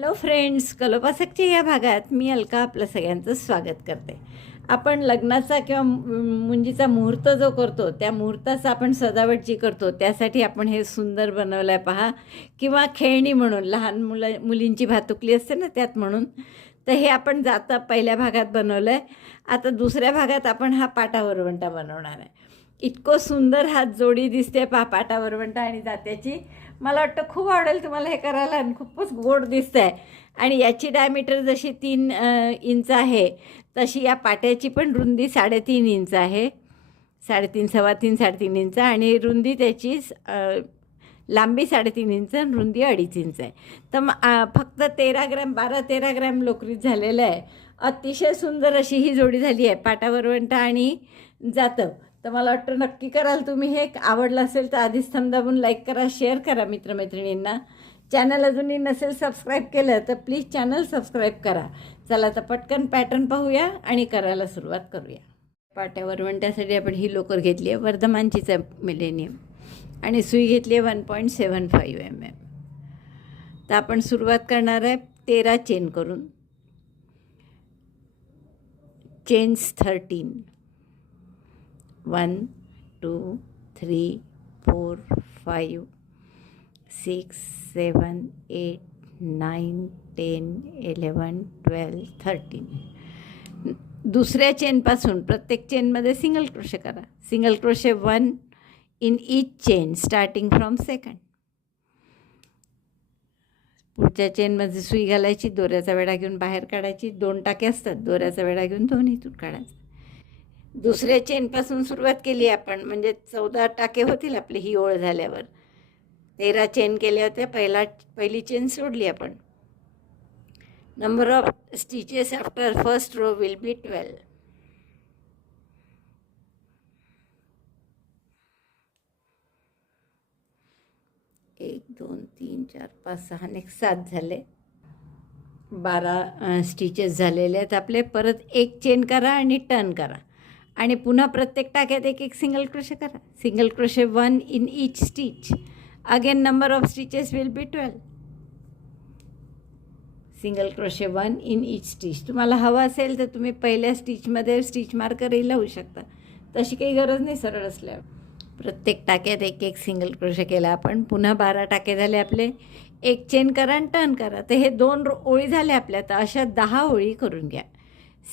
Hello friends कलोपासकच्या या भागात मी अलका आपलं सगळ्यांचं स्वागत करते. आपण लग्नाचा किंवा मुंजीचा मुहूर्त जो करतो त्या मुहूर्ताचा आपण सजावट जी करतो त्यासाठी आपण हे सुंदर बनवलं आहे पहा. किंवा खेळणी म्हणून लहान मुलं मुलींची भातुकली असते ना त्यात म्हणून. तर हे आपण जाता पहिल्या भागात बनवलं आहे आता दुसऱ्या भागात आपण हा पाटा वरवंटा बनवणार आहे. इतकं सुंदर हात जोडी दिसते पहा पाटा वरवंटा आणि जात्याची. मला वाटतं खूप आवडेल तुम्हाला हे करायला आणि खूपच गोड दिसत आहे आणि याची डायमीटर जशी तीन इंच आहे तशी या पाट्याची पण रुंदी साडेतीन इंच आहे. साडेतीन सव्वा तीन साडेतीन इंच आणि रुंदी त्याची लांबी साडेतीन इंच आणि रुंदी अडीच इंच आहे. तर मग फक्त तेरा ग्रॅम बारा तेरा ग्रॅम लोकरीत झालेलं आहे. अतिशय सुंदर अशी ही जोडी झाली आहे. पाटावरवंटा आणि जातं. तर मला वाटतं नक्की कराल. तुम्ही हे आवडलं असेल तर आधीच थंब दाबून लाईक करा शेअर करा मित्रमैत्रिणींना. चॅनल अजूनही नसेल सबस्क्राईब केलं तर प्लीज चॅनल सबस्क्राईब करा. चला तर पटकन पॅटर्न पाहूया आणि करायला सुरुवात करूया. पाट्यावर वंट्यासाठी आपण ही लोकर घेतली आहे वर्धमानचीच मिलेनियम आणि सुई घेतली आहे one point seven five M M तर आपण सुरुवात करणार आहे तेरा चेन करून. Chains thirteen one two three four five six seven eight nine ten eleven twelve thirteen. दुसऱ्या चेनपासून प्रत्येक चेनमध्ये सिंगल क्रोशे करा. Single crochet one in each chain starting from second. पुढच्या चेनमध्ये सुई घालायची दोऱ्याचा वेढा घेऊन बाहेर काढायची दोन टाके असतात दोऱ्याचा वेढा घेऊन दोन्हीतून काढायचा. दुसऱ्या चेनपासून सुरुवात केली आपण. म्हणजे चौदा टाके होतील आपली ही ओळ झाल्यावर. तेरा चेन केल्या होत्या पहिला पहिली चेन सोडली आपण. Number of stitches after first row will be twelve एक दोन तीन चार पाच सहा नेक्स्ट सात झाले. बारा स्टिचेस झालेले आहेत आपले. परत एक चेन करा आणि टर्न करा. आणि पुन्हा प्रत्येक टाक्यात एक एक सिंगल क्रोशे करा. Single crochet one in each stitch again number of stitches will be twelve single crochet one in each stitch तुम्हाला हवं असेल तर तुम्ही पहिल्या स्टिचमध्ये स्टिच मार्करही लावू शकता. तशी काही गरज नाही सरळ असल्यावर. प्रत्येक टाक्यात एक एक सिंगल क्रोशे केला आपण. पुन्हा बारा टाके झाले आपले. एक चेन करा आणि टर्न करा. तर हे दोन ओळी झाल्या आपल्या तर अशा दहा ओळी करून घ्या.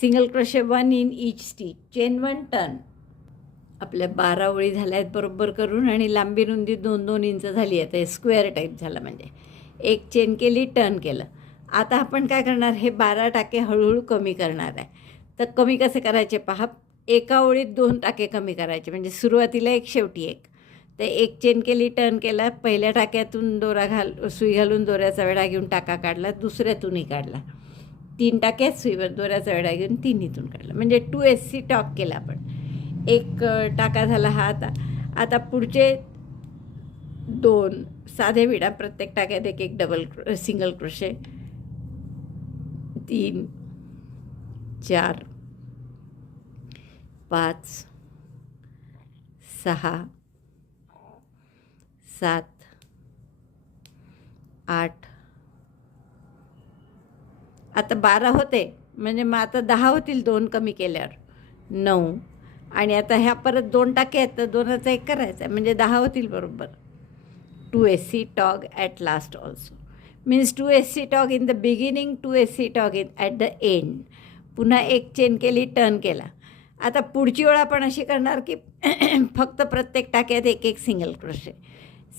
Single crochet one in each stitch chain one turn आपल्या बारा ओळी झाल्या आहेत बरोबर करून आणि लांबी रुंदी दोन दोन इंच झाली आहे. तर स्क्वेअर टाईप झाला म्हणजे. एक चेन केली टर्न केलं. आता आपण काय करणार? हे बारा टाके हळूहळू कमी करणार आहे. तर कमी कसे करायचे पहा? एका ओळीत दोन टाके कमी करायचे. म्हणजे सुरुवातीला एक शेवटी एक. तर एक चेन केली टर्न केला. पहिल्या टाक्यातून दोरा घाल सुई घालून दोऱ्याचा वेढा घेऊन टाका काढला. दुसऱ्यातूनही काढला. तीन टाक्यात सुईवर दोऱ्याचा वेढा घेऊन तिन्हीतून काढला. म्हणजे टू एस सी टॉक केला आपण. एक टाका झाला हा आता. आता पुढचे दोन साधे विडा प्रत्येक टाक्यात एक एक डबल क्रो सिंगल क्रोशे तीन चार पाच सहा सात आठ आता बारा होते म्हणजे मग आता दहा होतील दोन कमी केल्यावर. नऊ. आणि आता ह्या परत दोन टाके आहेत तर दोनाचा एक करायचा आहे म्हणजे दहा होतील बरोबर. Two S C tog at last also. Means two S C tog in the beginning two S C tog in at the end. पुन्हा एक चेन केली टर्न केला. आता पुढची ओळ आपण अशी करणार की फक्त प्रत्येक टाक्यात एक एक single crochet.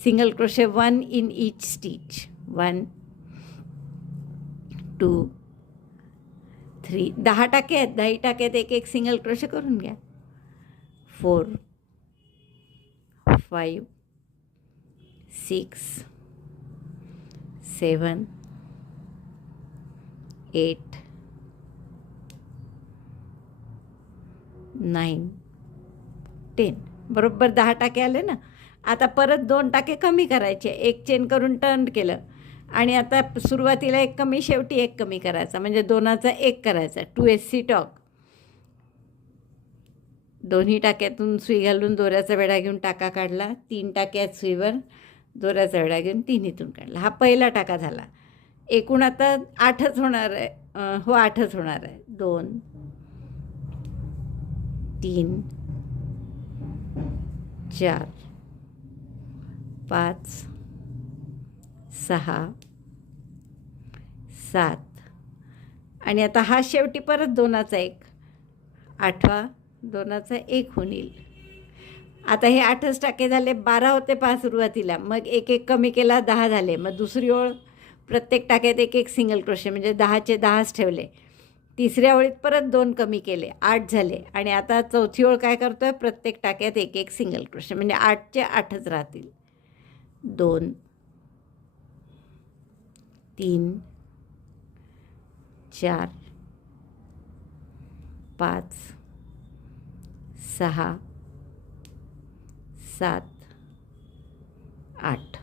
Single crochet one in each stitch. One two three दहा टाके आहेत दही टाक्यात एक एक सिंगल क्रोशे करून घ्या. Four five six seven eight nine ten बरोबर दहा टाके आले ना? आता परत दोन टाके कमी करायचे. एक चेन करून टर्न केलं. आणि आता सुरुवातीला एक कमी शेवटी एक कमी करायचा. म्हणजे दोनाचा एक करायचा. Two S C tog. दोन्ही टाक्यातून सुई घालून दोऱ्याचा वेढा घेऊन टाका काढला. तीन टाक्यात सुईवर दोऱ्याचा वेढा घेऊन तिन्हीतून काढला. हा पहिला टाका झाला. एकूण आता आठच होणार आहे. हो आठच होणार आहे. दोन तीन चार पाच सहा सात. आणि आता हा शेवटी परत दोनाचा एक. आठवा दोनाचा एक होऊन येईल आता हे आठच टाके झाले बारा होते पाच सुरुवातीला. मग एक एक कमी केला दहा झाले. मग दुसरी ओळ प्रत्येक टाक्यात एक एक सिंगल क्रोशे म्हणजे दहाचे दहाच ठेवले. तिसऱ्या ओळीत परत दोन कमी केले आठ झाले. आणि आता चौथी ओळ काय करतो आहे प्रत्येक टाक्यात एक एक सिंगल क्रोशे म्हणजे आठचे आठच राहतील. दोन तीन चार पाच सहा सात आठ.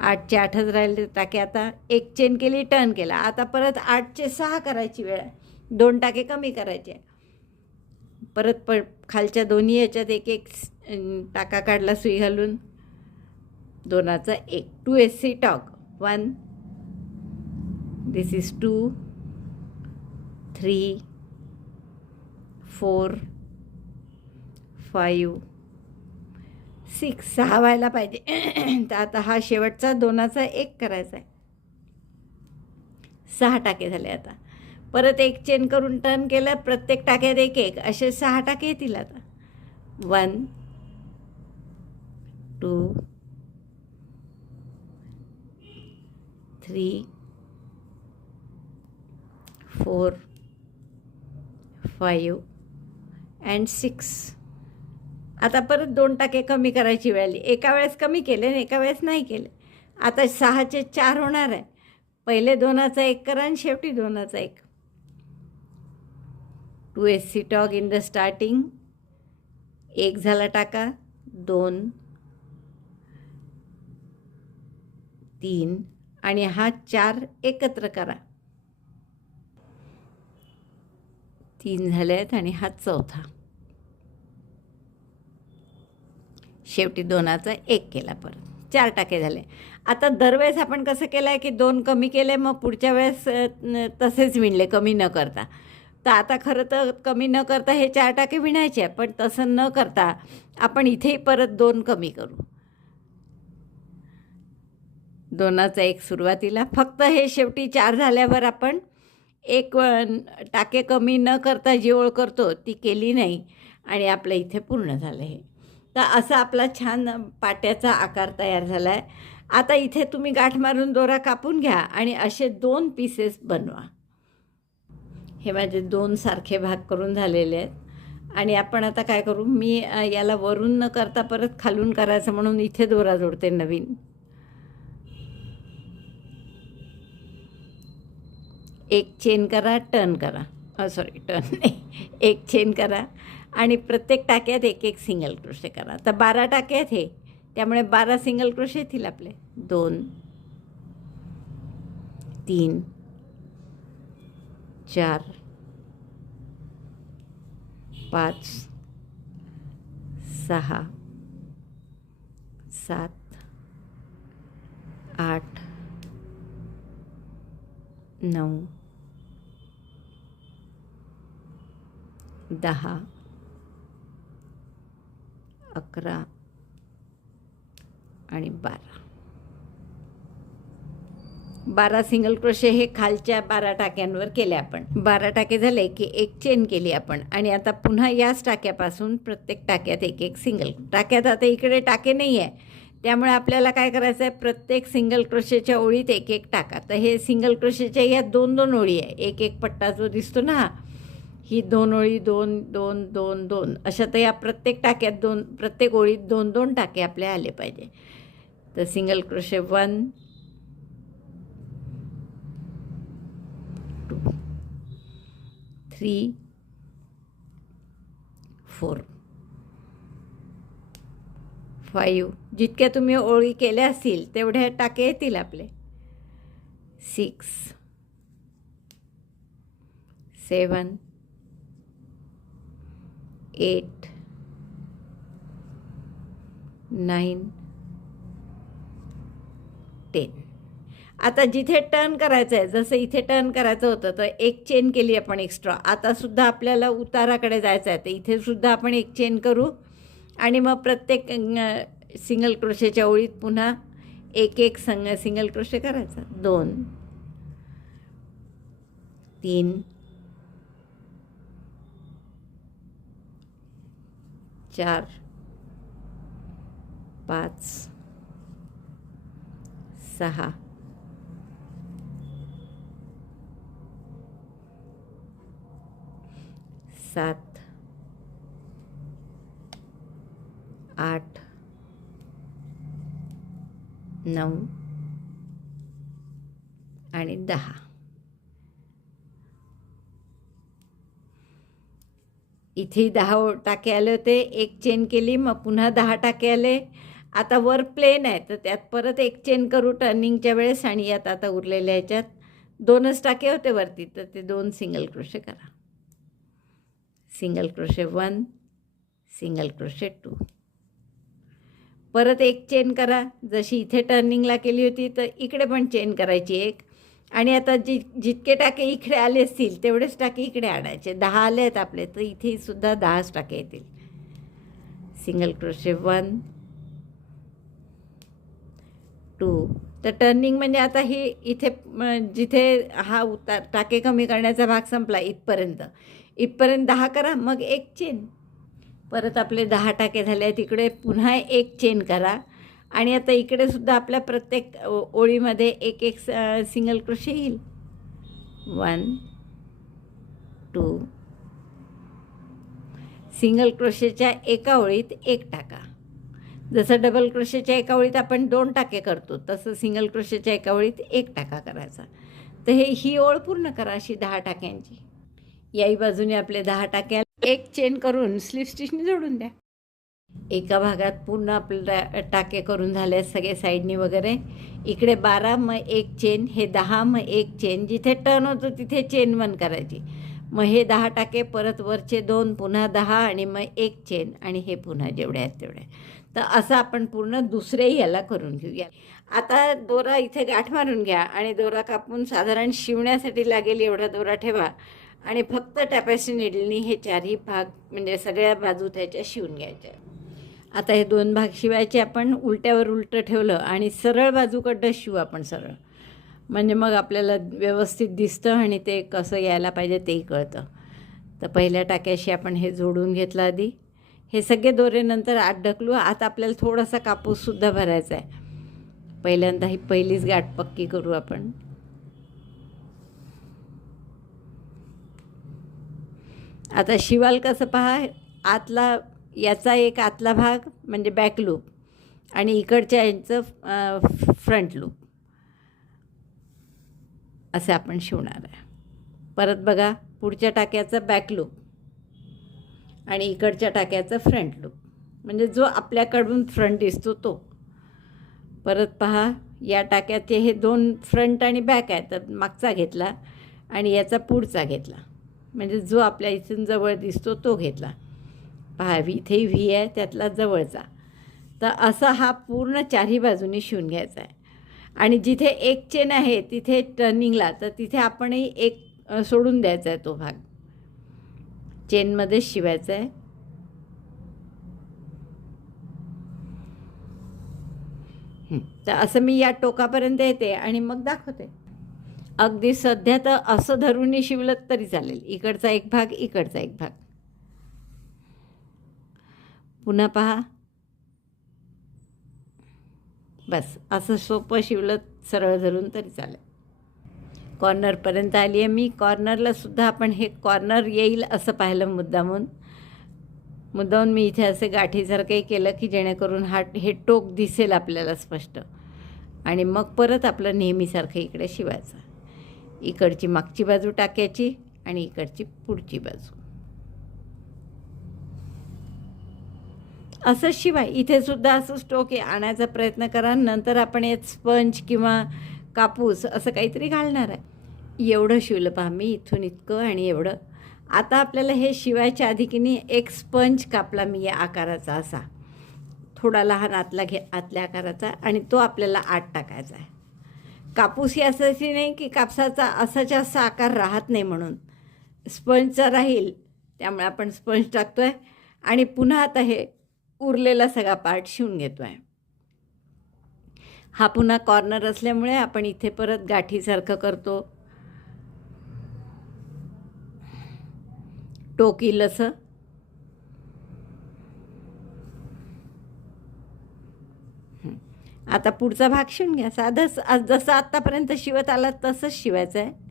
आठचे आठच राहिले टाके. आता एक चेन केली टर्न केला. आता परत आठचे सहा करायची वेळ आहे. दोन टाके कमी करायचे परत प खालच्या दोन्ही याच्यात एक एक टाका काढला सुई घालून दोनाचा एक. Two S C tog. One. This is two. Three four five six सहा व्हायला पाहिजे. तर आता हा शेवटचा दोनाचा एक करायचा आहे. सहा टाके झाले आता. परत एक चेन करून टर्न केलं प्रत्येक टाक्यात एक एक. असे सहा टाके येतील आता. One two three four five and six आता परत दोन टाके कमी करायची वेळ आली. एका वेळेस कमी केले आणि एका वेळेस नाही केले. आता सहाचे चार होणार आहे. पहिले दोनाचा एक करा आणि शेवटी दोनाचा एक. Two S C tog in the starting एक झाला टाका. दोन. तीन. आणि हा चार एकत्र करा. तीन झाले आहेत आणि हा चौथा. शेवटी दोनाचा एक केला परत. चार टाके झाले. आता दरवेळेस आपण कसं केलं आहे की दोन कमी केले मग पुढच्या वेळेस तसेच विणले कमी न करता. तर आता खरं तर कमी न करता हे चार टाके विणायचे आहे पण तसं न करता आपण इथेही परत दोन कमी करू. दोनाचा एक सुरुवातीला. फक्त हे शेवटी चार झाल्यावर आपण एक टाके कमी न करता जी ओळ करतो ती केली नाही आणि आपलं इथे पूर्ण झालं हे. तर असा आपला छान पाट्याचा आकार तयार झाला आहे आता इथे तुम्ही गाठ मारून दोरा कापून घ्या आणि असे दोन पीसेस बनवा. हे माझे दोन सारखे भाग करून झालेले आहेत. आणि आपण आता काय करू? मी याला वरून न करता परत खालून करायचं म्हणून इथे दोरा जोडते नवीन. एक चेन करा टर्न करा. Oh, सॉरी टर्न नाही. एक चेन करा आणि प्रत्येक टाक्यात एक एक सिंगल क्रोशे करा. तर बारा टाक्यात हे. त्यामुळे बारा सिंगल क्रोशे येतील आपले. दोन तीन चार पाच सहा सात आठ नऊ दहा अकरा आणि बारा. बारा सिंगल क्रोशे हे खालच्या बारा टाक्यांवर केले आपण. बारा टाके झाले की एक चेन केली आपण. आणि आता पुन्हा याच टाक्यापासून प्रत्येक टाक्यात एक एक सिंगल टाक्यात आता इकडे टाके नाही आहे त्यामुळे आपल्याला काय करायचं आहे प्रत्येक सिंगल क्रोशेच्या ओळीत एक एक टाका. तर हे सिंगल क्रोशेच्या या दोन दोन ओळी आहे. एक एक पट्टा जो दिसतो ना ही दोन ओळी दोन दोन दोन दोन. अशा तर या प्रत्येक टाक्यात दोन प्रत्येक ओळीत दोन दोन टाके आपले आले पाहिजे. तर single crochet one two three four five जितक्या तुम्ही ओळी केल्या असतील तेवढ्या टाके येतील आपले. Six seven eight nine ten. आता जिथे टर्न करायचं आहे जसं इथे टर्न करायचं होतं तर एक चेन केली आपण एक्स्ट्रा. आतासुद्धा आपल्याला उताराकडे जायचं आहे तर इथे सुद्धा आपण एक चेन करू. आणि मग प्रत्येक सिंगल क्रोशेच्या ओळीत पुन्हा एक एक संग सिंगल क्रोशे करायचा. दोन तीन चार पाच सहा. सात आठ नऊ आणि दहा. इथे दहा टाके आले होते एक चेन केली मग पुन्हा दहा टाके आले. आता वर प्लेन आहे तर त्यात परत एक चेन करू टर्निंगच्या वेळेस आणि यात आता उरलेल्या ह्याच्यात दोनच टाके होते वरती तर ते दोन सिंगल क्रोशे करा. Single crochet one single crochet two परत एक चेन करा जशी इथे टर्निंगला केली होती तर इकडे पण चेन करायची एक. आणि आता जी जितके टाके इकडे आले असतील तेवढेच टाके इकडे आणायचे. दहा आले आहेत आपले तर इथे सुद्धा दहाच टाके येतील. सिंगल क्रोशे वन टू तर टर्निंग म्हणजे आता ही इथे जिथे हा उतार टाके कमी करण्याचा भाग संपला इथपर्यंत. इथपर्यंत दहा करा मग एक चेन परत आपले दहा टाके झाले आहेत पुन्हा एक चेन करा. आणि आता इकडे सुद्धा आपल्या प्रत्येक ओळीमध्ये एक एक स- सिंगल क्रोशे येईल. वन टू सिंगल क्रोशेच्या एका ओळीत एक टाका. जसं डबल क्रोशेच्या एका ओळीत आपण दोन टाके करतो तसं सिंगल क्रोशेच्या एका ओळीत एक टाका करायचा. तर हे ही ओळ पूर्ण करा अशी दहा टाक्यांची. याही बाजूने आपले दहा टाक्या एक चेन करून स्लिप स्टिचने जोडून द्या. एका भागात पूर्ण आपल्याला टाके करून झाले सगळे साईडनी वगैरे. इकडे बारा मग एक चेन हे दहा मग एक चेन जिथे टर्न होतो तिथे चेन वन करायची. मग हे दहा टाके परत वरचे दोन पुन्हा दहा आणि मग एक चेन आणि हे पुन्हा जेवढे आहेत तेवढे. तर असं आपण पूर्ण दुसरेही याला करून घेऊया. आता दोरा इथे गाठ मारून घ्या आणि दोरा कापून साधारण शिवण्यासाठी लागेल एवढा दोरा ठेवा. आणि फक्त टॅपॅसी निडलनी हे चारही भाग म्हणजे सगळ्या बाजू त्याच्या शिवून घ्यायच्या. आता हे दोन भाग शिवायचे आपण उलट्यावर उलटं ठेवलं आणि सरळ बाजूकडं शिवू आपण सरळ. म्हणजे मग आपल्याला व्यवस्थित दिसतं आणि ते कसं यायला पाहिजे तेही कळतं. तर पहिल्या टाक्याशी आपण हे जोडून घेतलं आधी. हे सगळे दोरे नंतर आत ढकलू. आता आपल्याला थोडासा कापूससुद्धा भरायचा आहे. पहिल्यांदा ही पहिलीच गाठ पक्की करू आपण. आता शिवाल कसं पहा आतला याचा एक आतला भाग म्हणजे बॅक लूप आणि इकडच्या यांचं फ्रंट लूप असं आपण शिवणार आहे. परत बघा पुढच्या टाक्याचं बॅक लूप आणि इकडच्या टाक्याचं फ्रंट लूप म्हणजे जो आपल्याकडून फ्रंट दिसतो तो. परत पहा या टाक्याचे हे दोन फ्रंट आणि बॅक आहे तर मागचा घेतला आणि याचा पुढचा घेतला. म्हणजे जो आपल्या इथून जवळ दिसतो तो घेतला. पहा इथेही व्ही आहे त्यातला जवळचा तर असा हा पूर्ण चारही बाजूनी शिवून घ्यायचा आहे. आणि जिथे एक चेन आहे तिथे टर्निंगला तर तिथे आपणही एक सोडून द्यायचा आहे तो भाग. चेनमध्येच शिवायचा आहे. तर असं मी या टोकापर्यंत येते आणि मग दाखवते. अगदी सध्या तर असं धरूनही शिवलं तरी चालेल. इकडचा एक भाग इकडचा एक भाग. पुन्हा पहा. बस असं सोपं शिवलं सरळ धरून तरी चालेल. कॉर्नरपर्यंत आली आहे मी. कॉर्नरला सुद्धा आपण हे कॉर्नर येईल असं पाहिलं मुद्दामून. मुद्दाहून मी इथे असे गाठीसारखंही केलं की जेणेकरून हा हे टोक दिसेल आपल्याला स्पष्ट. आणि मग परत आपलं नेहमीसारखं इकडे शिवायचं. इकडची मागची बाजू टाक्याची आणि इकडची पुढची बाजू. असं शिवाय इथे सुद्धा असं स्टोक आहे आणायचा प्रयत्न करा नंतर आपण यात स्पंज किंवा कापूस असं काहीतरी घालणार आहे. एवढं शिवलं पहा मी इथून इतकं आणि एवढं. आता आपल्याला हे शिवायच्या आधी की नाही एक स्पंज कापला मी या आकाराचा असा. थोडा लहान आतला घे आतल्या आकाराचा आणि तो आपल्याला आत टाकायचा आहे. कापूस ही असायची नाही की कापसाचा असाच्या असा आकार राहत नाही म्हणून. स्पंजचा राहील त्यामुळे आपण स्पंज टाकतो आहे आणि पुन्हा आता हे उरलेला सगळा पार्ट शिवून घेतो आहे हा पुन्हा कॉर्नर असल्यामुळे आपण इथे परत गाठीसारखं करतो. टोक येईल असं आता पुढचा भाग शिवून घ्या. साधं आज जसं आत्तापर्यंत शिवत आला तसंच शिवायचं आहे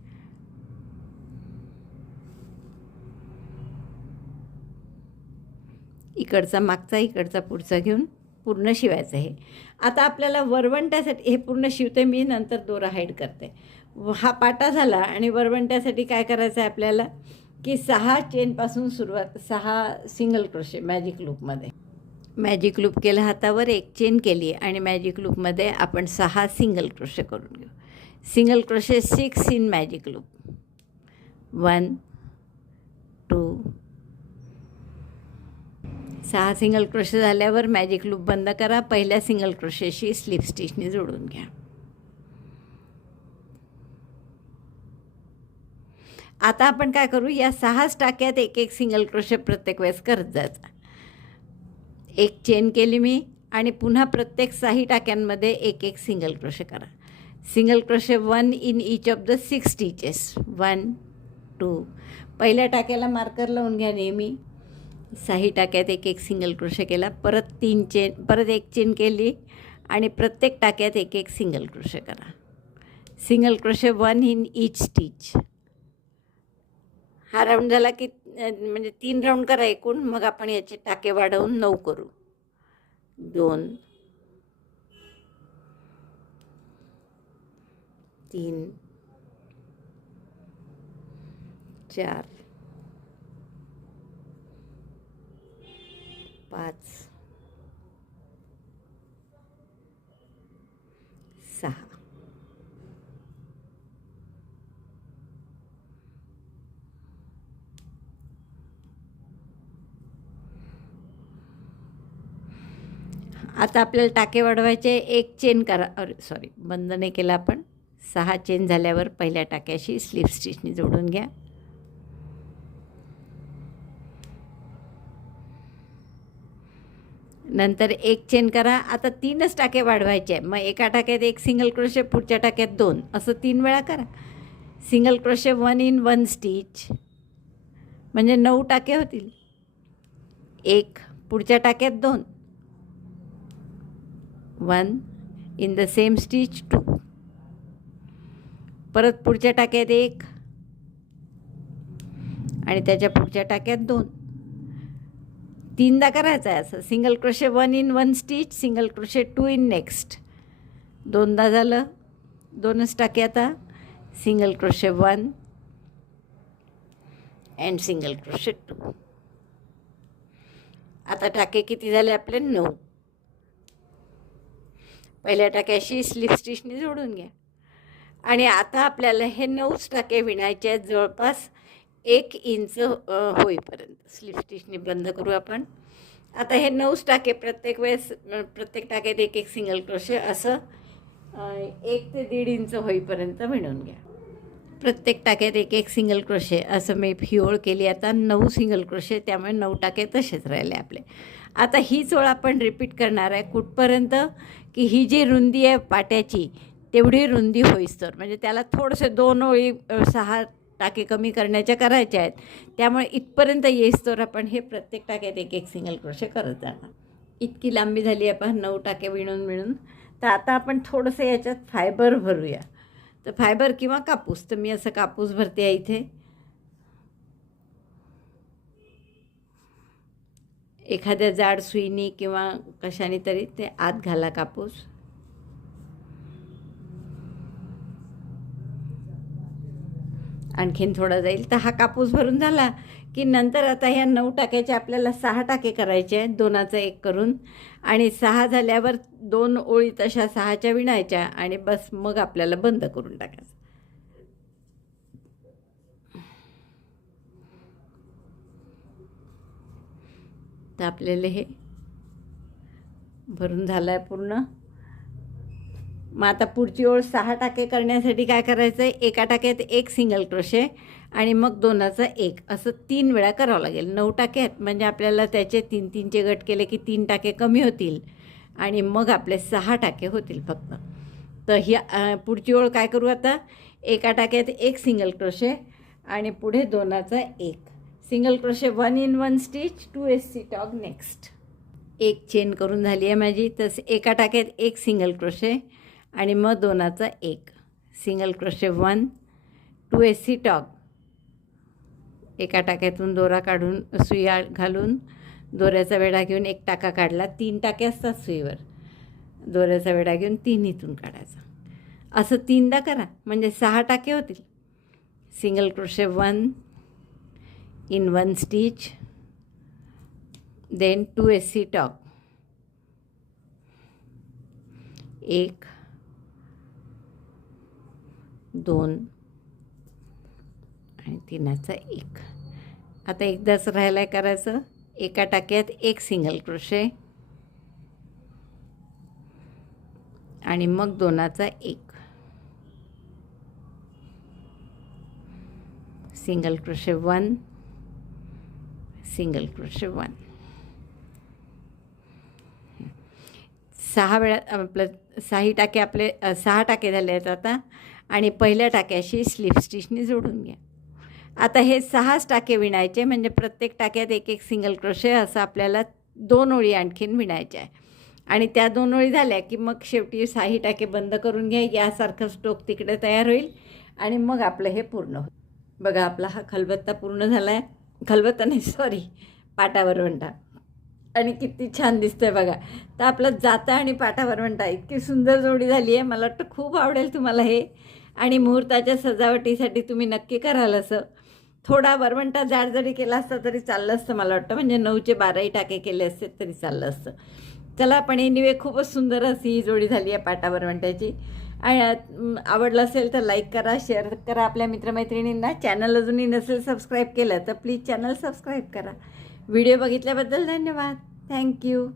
इकडचा मागचा इकडचा पुढचा घेऊन पूर्ण शिवायचं आहे आता आपल्याला वरवंट्यासाठी हे पूर्ण शिवते मी नंतर दोरा हाईड करते. व- हा पाटा झाला आणि वरवंट्यासाठी काय करायचं आहे आपल्याला? की सहा चेनपासून सुरुवात सहा सिंगल क्रोशे मॅजिक लूपमध्ये मॅजिक लूप केलं हातावर एक चेन केली आणि मॅजिक लूपमध्ये आपण सहा सिंगल क्रोशे करून घेऊ. Single crochet six in magic loop one two सहा सिंगल क्रोशे झाल्यावर मॅजिक लूप बंद करा. पहिल्या सिंगल क्रोशेशी स्लिप स्टिचने जोडून घ्या. आता आपण काय करू? या सहाच टाक्यात एक एक सिंगल क्रोशे प्रत्येक वेळेस करत जायचा एक चेन केली मी आणि पुन्हा प्रत्येक साही टाक्यांमध्ये एक एक सिंगल क्रोशे करा. Single crochet one in each of the six stitches one two पहिल्या टाक्याला मार्कर लावून घ्या नेहमी. साही टाक्यात एक एक सिंगल क्रोशे केला. परत तीन चेन परत एक चेन केली आणि प्रत्येक टाक्यात एक एक सिंगल क्रोशे करा. Single crochet one in each stitch. हा राऊंड झाला की म्हणजे तीन राऊंड करा एकूण मग आपण याचे टाके वाढवून नऊ करू. दोन तीन चार पाच सहा आता आपल्याला टाके वाढवायचे एक चेन करा. अरे सॉरी बंद नाही केला आपण. सहा चेन झाल्यावर पहिल्या टाक्याशी स्लिप स्टिचनी जोडून घ्या. नंतर एक चेन करा. आता तीनच टाके वाढवायचे. मग एका टाक्यात एक सिंगल क्रोशे पुढच्या टाक्यात दोन. असं तीन वेळा करा. Single crochet one in one stitch म्हणजे नऊ टाके होतील. एक पुढच्या टाक्यात दोन. One in the same stitch two परत पुढच्या टाक्यात एक. आणि त्याच्या पुढच्या टाक्यात दोन. तीनदा करायचं आहे असं. Single crochet one in one stitch single crochet two in next दोनदा झालं. दोनच टाके आता. Single crochet one and single crochet two आता टाके किती झाले आपले? नऊ. पहिल्या टाक्याशी स्लिप स्टिचने जोडून घ्या. आणि आता आपल्याला हे नऊच टाके विणायचे आहेत. जवळपास एक इंच होईपर्यंत. स्लिप स्टिचने बंद करू आपण. आता हे नऊच टाके प्रत्येक वेळेस प्रत्येक टाक्यात एक एक सिंगल क्रोशे असं एक ते दीड इंच होईपर्यंत मिळून घ्या. प्रत्येक टाक्यात एक एक सिंगल क्रोशे असं मी हिओळ केली. आता नऊ सिंगल क्रोशे त्यामुळे नऊ टाके तसेच राहिले आपले. आता हीच ओळ आपण रिपीट करणार आहे. कुठपर्यंत? की ही जी रुंदी आहे पाट्याची तेवढी रुंदी होईस्तर म्हणजे त्याला थोडंसं दोन ओळी सहा टाके कमी करण्याच्या करायच्या आहेत. त्यामुळे इथपर्यंत येईस्तोवर आपण हे प्रत्येक टाक्यात एक एक सिंगल क्रोशे करत जाणार. इतकी लांबी झाली आहे आपण नऊ टाके विणून मिळून. तर आता आपण थोडंसं याच्यात फायबर भरूया. तर फायबर किंवा कापूस तर मी असं कापूस भरते आहे इथे. एखाद्या जाड सुईनी किंवा कशाने तरी ते आत घाला कापूस. आणखीन थोडा जाईल. तर हा कापूस भरून झाला की नंतर आता ह्या नऊ टाक्याचे आपल्याला सहा टाके करायचे आहेत दोनाचं एक करून. आणि सहा झाल्यावर दोन ओळी तशा सहाच्या विणायच्या आणि बस मग आपल्याला बंद करून टाकायचं. तर आपल्याला हे भरून झालं आहे पूर्ण. मग आता पुढची ओळ सहा टाके करण्यासाठी काय करायचं आहे एका टाक्यात एक सिंगल क्रोशे आणि मग दोनाचा एक. असं तीन वेळा करावं लागेल. नऊ टाके आहेत म्हणजे आपल्याला त्याचे तीन तीनचे गट केले की तीन टाके कमी होतील आणि मग आपले सहा टाके होतील फक्त. तर ही पुढची ओळ काय करू आता? एका टाक्यात एक सिंगल क्रोशे आणि पुढे दोनाचा एक. Single crochet one in one stitch two S C tog next एक चेन करून झाली आहे माझी. तस एका टाक्यात एक सिंगल क्रोशे आणि मग दोनाचा एक. Single crochet one two S C tog एका टाक्यातून दोरा काढून सुया घालून दोऱ्याचा वेढा घेऊन एक टाका काढला. तीन टाके असतात सुईवर. दोऱ्याचा वेढा घेऊन तिन्हीतून काढायचा. असं तीनदा करा. म्हणजे सहा टाके होतील. Single crochet one in one stitch then two S C tog एक दोन. आणि तीनाचा एक. आता एकदाच राहायला आहे करायचं. एका टाक्यात एक सिंगल क्रोशे आणि मग दोनाचा एक. Single crochet one single crochet one सहा वेळा आपलं सहा टाके आपले सहा टाके झाले आहेत आता. आणि पहिल्या टाक्याशी स्लिप स्टिचने जोडून घ्या. आता हे सहाच टाके विणायचे म्हणजे प्रत्येक टाक्यात एक एक सिंगल क्रोशे असं आपल्याला दोन ओळी आणखीन विणायच्या आहे आणि त्या दोन ओळी झाल्या की मग शेवटी साही टाके बंद करून घ्या यासारखं स्टोक तिकडे तयार होईल आणि मग आपलं हे पूर्ण होईल. बघा आपला हा खलबत्ता पूर्ण झाला आहे खलबत्ता नाही सॉरी पाटावरवंटा आणि किती छान दिसतंय बघा. तर आपलं जाता आणि पाटावरवंटा इतकी सुंदर जोडी झाली आहे मला वाटतं खूप आवडेल तुम्हाला हे. आणि मुहूर्ताच्या सजावटीसाठी तुम्ही नक्की कराल असं. थोडा वरवंटा जाड जरी केला असता तरी चाललं असतं मला वाटतं. म्हणजे नऊचे बाराही टाके केले असते तरी चाललं असतं. चला पण एनिवे खूपच सुंदर अशी ही जोडी झाली आहे पाटा वरवंट्याची आणि आवडलं असेल तर लाईक करा शेअर करा आपल्या मित्रमैत्रिणींना. चॅनल अजूनही नसेल सबस्क्राईब केलं तर प्लीज चॅनल सबस्क्राईब करा. व्हिडिओ बघितल्याबद्दल धन्यवाद. Thank you